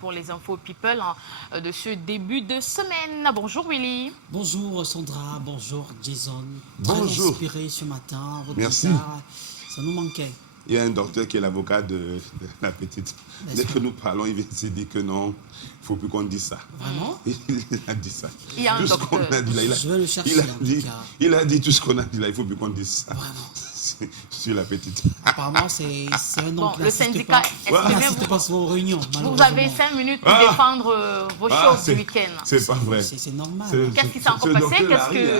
Pour les infos people de ce début de semaine. Bonjour Willy. Bonjour Sandra, bonjour Jason. Bonjour. Très inspiré ce matin. Votre Merci. guitare, ça nous manquait. Il y a un docteur qui est l'avocat de la petite. Dès que nous parlons, il vient se dire que non, il ne faut plus qu'on dise ça. Vraiment? Il a dit ça. Il y a un tout ce qu'on docteur. a dit là, Je vais le chercher, il a dit tout ce qu'on a dit là, il ne faut plus qu'on dise ça. Vraiment. Sur la petite. Apparemment, c'est un homme Bon, qui le n'assiste syndicat, pas, exprimez-vous. pas souvent aux réunions. Vous avez 5 minutes pour défendre vos choses du week-end. C'est pas vrai. C'est normal. Qu'est-ce qui s'est encore passé?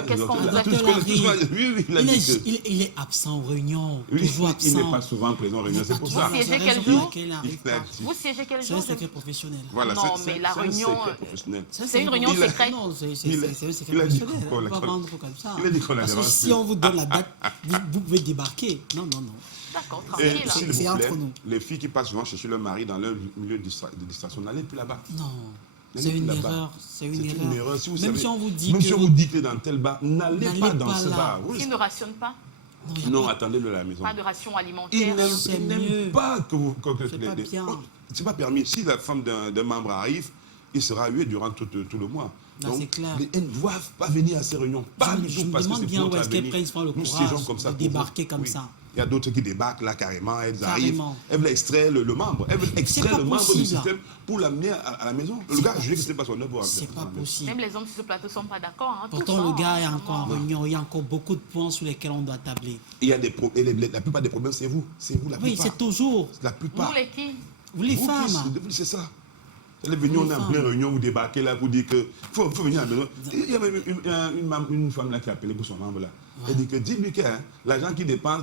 Qu'est-ce qu'on vous a dit? Oui, il a dit que... Il est absent aux réunions. Oui, Toujours absent. il n'est pas souvent présent aux réunions, c'est pour ça. Vous siégez quel raison jour? pour laquelle il n'arrive Il a pas. dit. Vous siégez quel C'est jour? un secret professionnel. Voilà, Non, mais la réunion, c'est un secret professionnel. c'est une réunion Il a- secrète. Non, c'est un secret il a dit professionnel. qu'on On la- va vendre comme ça. il a dit qu'on la Parce que dérange si plus. on vous donne la date, vous pouvez débarquer. Non. D'accord, Et tranquille. s'il C'est vous plaît, entre nous. les filles qui passent souvent chercher leur mari dans leur milieu de distraction, n'allez plus là-bas. Non. N'allez C'est plus une là-bas. erreur. C'est C'est une erreur. Si vous Même savez- si on vous dit même que si on vous dit que dans tel bar, n'allez N'allez pas dans pas ce là. bar. Oui, S'ils ne rationnent pas, non, attendez-le à la maison. pas de ration Il alimentaire. n'aime c'est il n'aime mieux. pas que vous... C'est pas bien. C'est pas permis. Si la femme d'un membre arrive, il sera hué durant tout le mois. Là, c'est clair. Elles ne doivent pas venir à ces réunions. Pas du Je tout, me parce que demande c'est bien pour où notre est-ce qu'elles avenir. prennent souvent le Nous courage siégeons comme ça de pour vous. débarquer comme Oui. ça. Il y a d'autres qui débarquent là carrément, elles arrivent, Carrément. elles veulent extraire le membre, elles veulent extraire pas le membre du possible. système pour l'amener à la maison. Le gars a jugé que c'était pas son œuvre. C'est pas possible. Même les hommes sur ce plateau ne sont pas d'accord. Pourtant, tous, le gars est vraiment. encore en réunion. Il y a encore beaucoup de points sur lesquels on doit tabler. Il y a des et la plupart des problèmes, c'est vous. C'est vous la Oui, plupart. c'est toujours. La plupart. Nous les qui? Vous, les Vous qui- femmes. c'est ça. Elle est venue, on est en pleine réunion, vous débarquez là, vous dites que faut venir à la maison. Il y avait une femme là qui a appelé pour son membre là. Elle dit que dis-lui que l'agent qui dépense,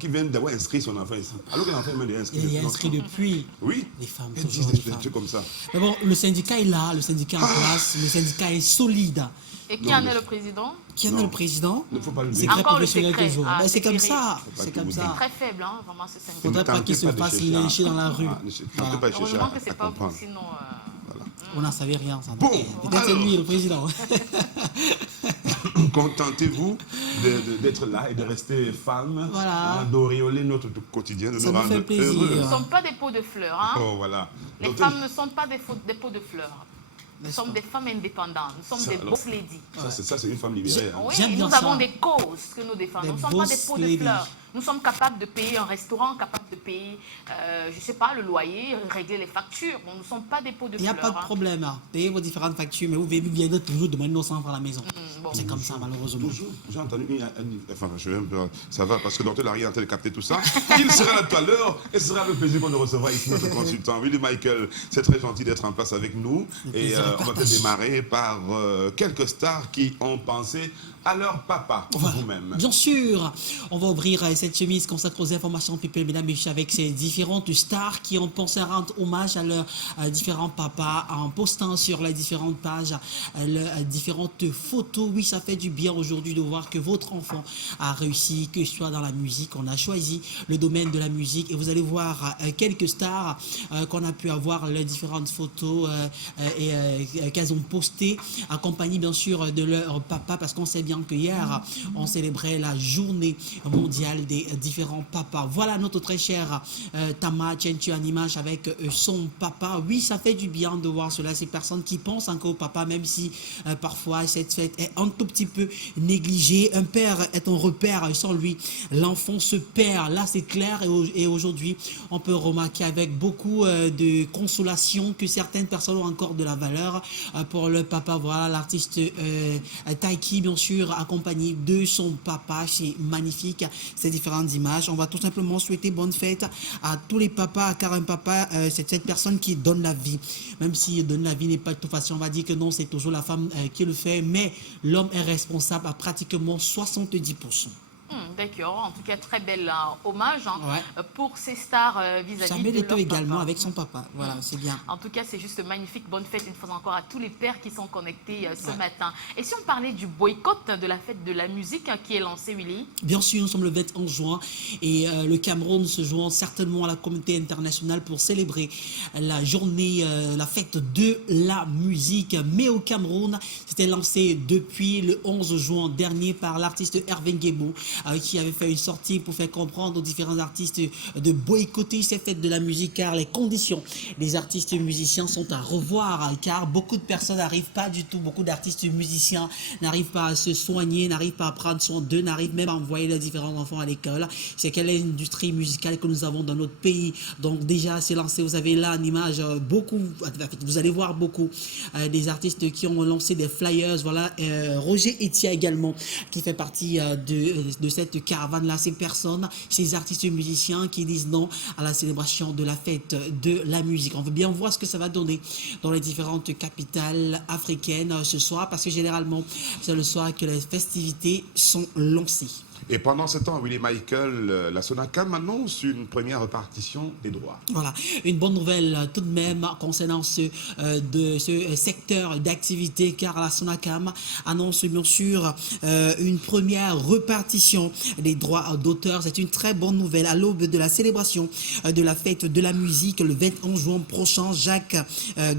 qui vient d'avoir inscrit son enfant ici. Alors que l'enfant est même déjà inscrit. Il est inscrit depuis. Oui. Les femmes, Elles toujours disent les des trucs femmes. comme ça. Mais bon, le syndicat est là, le syndicat est en place, le syndicat est solide. Et qui Non, en mais- est le président? Qui en est Non. le président? Il ne faut pas le C'est dire. très Encore le professionnel secret. toujours. Ah, Ben, c'est comme secret. ça. Faut pas C'est tout comme vous ça. dire. Très faible, hein, vraiment, ce syndicat. Faudrait pas Tentez qu'il se pas de fasse chercher lyncher dans la rue. Tentez Voilà. pas de chercher Heureusement que à c'est pas vous, comprendre. sinon... On n'en savait rien, ça. Bon, Peut-être c'est alors. lui, le président. Contentez-vous d'être là et de rester femme, Voilà. d'auréoler notre quotidien, de Ça nous nous rendre fait plaisir. heureux. Nous ne sommes pas des pots de fleurs. Hein. Oh, voilà. Les Donc, femmes ne sont pas des pots de fleurs. Nous N'est-ce sommes pas? des femmes indépendantes. Nous sommes Ça, des alors. boss ladies. ça, c'est une femme libérée. hein. Oui, J'aime bien nous avons ça. des causes que nous défendons. Des Nous ne sommes pas des boss pots de ladies. fleurs. Nous sommes capables de payer un restaurant, capables de payer, je ne sais pas, le loyer, régler les factures. Bon, nous ne sommes pas des pots de Il n'y a fleurs. pas de problème. Hein. Payez vos différentes factures, mais vous viendrez toujours demander nos enfants à la maison. bon. C'est comme ça, malheureusement. Toujours, j'ai entendu, enfin, je vais un peu, ça va, parce que Dr Larry est en train de capter tout ça. Il sera là tout à l'heure, et ce sera avec plaisir qu'on le recevra ici, notre consultant. Willy Michael, c'est très gentil d'être en place avec nous. Et plaisir à on va peut-être partager. démarrer par quelques stars qui ont pensé à leur papa, comme vous-même. Bien sûr, on va ouvrir cette chemise consacrée aux informations people, mesdames et messieurs, avec ces différentes stars qui ont pensé à rendre hommage à leurs différents papas en postant sur les différentes pages leurs différentes photos. Oui, ça fait du bien aujourd'hui de voir que votre enfant a réussi, que ce soit dans la musique. On a choisi le domaine de la musique et vous allez voir quelques stars qu'on a pu avoir les différentes photos qu'elles ont postées, accompagnées bien sûr de leur papa, parce qu'on sait bien que hier, on célébrait la journée mondiale des différents papas. Voilà notre très cher Tama Tchentu en image avec son papa. Oui, ça fait du bien de voir cela, ces personnes qui pensent encore au papa, même si parfois cette fête est un tout petit peu négligée. Un père est un repère, sans lui, l'enfant se perd. Là, c'est clair, et aujourd'hui, on peut remarquer avec beaucoup de consolation que certaines personnes ont encore de la valeur pour le papa. Voilà l'artiste Taiki, bien sûr, accompagné de son papa. C'est magnifique, ces différentes images. On va tout simplement souhaiter bonne fête à tous les papas, car un papa, c'est cette personne qui donne la vie. Même si donner la vie n'est pas de toute façon, on va dire que non, c'est toujours la femme qui le fait, mais l'homme est responsable à pratiquement 70%. D'accord, en tout cas, très bel hommage Ouais. pour ces stars vis-à-vis Samuel de Eto'o leur également papa. avec son papa. Voilà, c'est bien. En tout cas, c'est juste magnifique. Bonne fête une fois encore à tous les pères qui sont connectés ce Ouais. matin. Et si on parlait du boycott de la fête de la musique qui est lancée, Willy? Bien sûr, nous sommes le 21 juin et le Cameroun se joint certainement à la communauté internationale pour célébrer la journée, la fête de la musique. Mais au Cameroun, c'était lancé depuis le 11 juin dernier par l'artiste Hervé Nguebo qui avait fait une sortie pour faire comprendre aux différents artistes de boycotter cette fête de la musique, car les conditions des artistes musiciens sont à revoir, car beaucoup de personnes n'arrivent pas du tout, beaucoup d'artistes musiciens n'arrivent pas à se soigner, n'arrivent pas à prendre soin d'eux, n'arrivent même à envoyer leurs différents enfants à l'école. C'est quelle est l'industrie musicale que nous avons dans notre pays. Donc déjà, c'est lancé, vous avez là en image beaucoup, vous allez voir beaucoup des artistes qui ont lancé des flyers. Voilà, Roger Etia également, qui fait partie de cette caravane-là, ces personnes, ces artistes musiciens qui disent non à la célébration de la fête de la musique. On veut bien voir ce que ça va donner dans les différentes capitales africaines ce soir, parce que généralement, c'est le soir que les festivités sont lancées. Et pendant ce temps, Willie Michael, la Sonacam annonce une première répartition des droits. Voilà, une bonne nouvelle tout de même concernant ce secteur d'activité, car la Sonacam annonce bien sûr une première répartition des droits d'auteur. C'est une très bonne nouvelle à l'aube de la célébration de la fête de la musique le 21 juin prochain. Jacques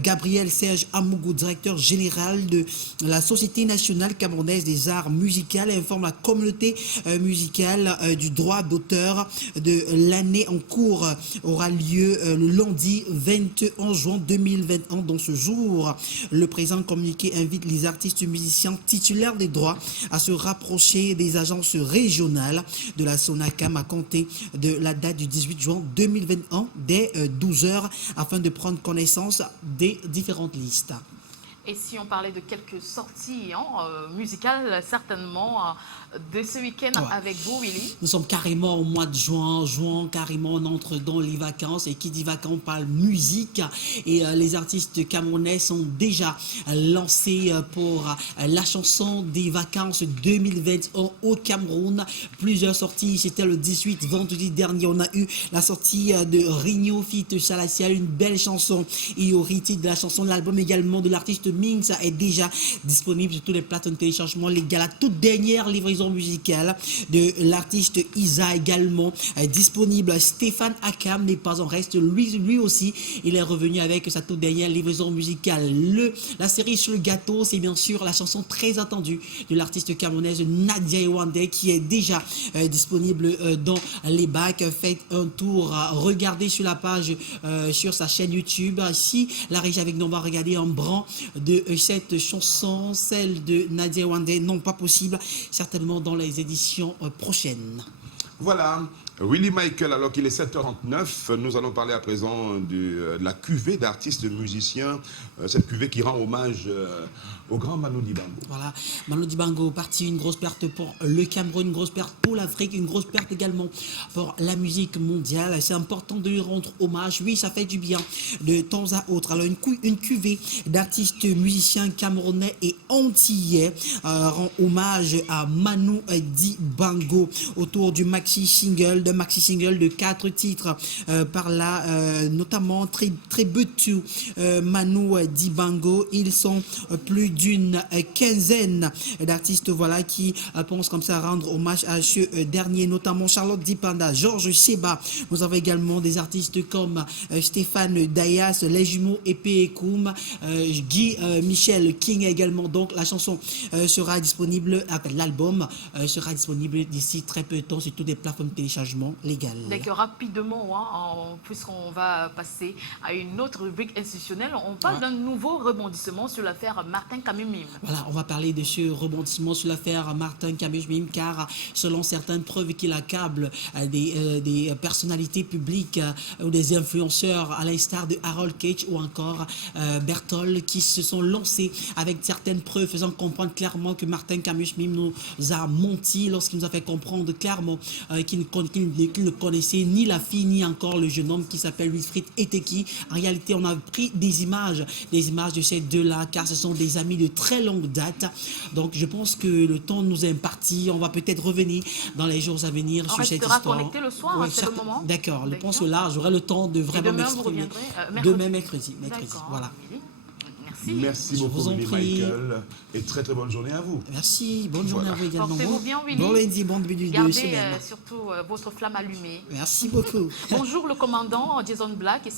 Gabriel Serge Amougou, directeur général de la Société nationale camerounaise des arts musicaux, informe la communauté musicale du droit d'auteur de l'année en cours aura lieu le lundi 21 juin 2021. Dans ce jour, le présent communiqué invite les artistes musiciens titulaires des droits à se rapprocher des agences régionales de la Sonacam à compter de la date du 18 juin 2021 dès 12 h afin de prendre connaissance des différentes listes. Et si on parlait de quelques sorties musicales, certainement, de ce week-end avec vous, Willy? Nous sommes carrément au mois de juin. Carrément, on entre dans les vacances. Et qui dit vacances, on parle musique. Et les artistes camerounais sont déjà lancés pour la chanson des vacances 2021 au Cameroun. Plusieurs sorties. C'était le 18, vendredi dernier. On a eu la sortie de Rigno Fit Chalacial, une belle chanson. Et au titre de la chanson, l'album également de l'artiste Minx est déjà disponible sur toutes les plateformes de téléchargement légal. La toute dernière livraison musicale de l'artiste Isa également disponible. Stéphane Akam n'est pas en reste. Lui aussi, il est revenu avec sa toute dernière livraison musicale. La série sur le gâteau, c'est bien sûr la chanson très attendue de l'artiste camerounaise Nadia Ewandé, qui est déjà disponible dans les bacs. Faites un tour, regardez sur la page, sur sa chaîne YouTube. Si la régie avec nous, on va regarder un brin de cette chanson, celle de Nadia Ewandé, non pas possible, certainement dans les éditions prochaines. Voilà, Willie Michael, alors qu'il est 7h39, nous allons parler à présent de la cuvée d'artistes musiciens, cette cuvée qui rend hommage au grand Manu Dibango. Voilà, Manu Dibango parti, une grosse perte pour le Cameroun, une grosse perte pour l'Afrique, une grosse perte également pour la musique mondiale. C'est important de lui rendre hommage. Oui, ça fait du bien de temps à autre. Alors une cuvée d'artistes musiciens camerounais et antillais rend hommage à Manu Dibango autour du maxi single de 4 titres par là, notamment Tribute to Manu Dibango. Ils sont plus d'une quinzaine d'artistes, voilà, qui pensent comme ça rendre hommage à ce dernier, notamment Charlotte Dipanda, Georges Seba. Nous avons également des artistes comme Stéphane Dayas, les jumeaux Épée et Koum, Guy Michel King également. Donc la chanson sera disponible, l'album sera disponible d'ici très peu de temps sur toutes les plateformes de téléchargement légales. D'accord, rapidement, puisqu'on va passer à une autre rubrique institutionnelle, on parle d'un nouveau rebondissement sur l'affaire Martin Kamimim. Voilà, on va parler de ce rebondissement sur l'affaire Martin Kamimim, car selon certaines preuves qu'il accable des personnalités publiques ou des influenceurs à l'instar de Harold Cage ou encore Berthold, qui se sont lancés avec certaines preuves faisant comprendre clairement que Martin Kamimim nous a menti lorsqu'il nous a fait comprendre clairement qu'il ne connaissait ni la fille ni encore le jeune homme qui s'appelle Wilfried Eteki. En réalité, on a pris des images de ces deux-là, car ce sont des amis de très longue date. Donc je pense que le temps nous est imparti. On va peut-être revenir dans les jours à venir sur cette histoire. On restera connecté le soir, oui, c'est le moment. D'accord, je pense que là, j'aurai le temps de vraiment m'exprimer. Demain, mercredi. Voilà. Merci beaucoup, Willie Michael, et très très bonne journée à vous. Merci, bonne journée à vous également. Portez-vous bien, Willy. Bon lundi, bon début de semaine. Gardez surtout votre flamme allumée. Merci beaucoup. Bonjour le commandant Jason Black et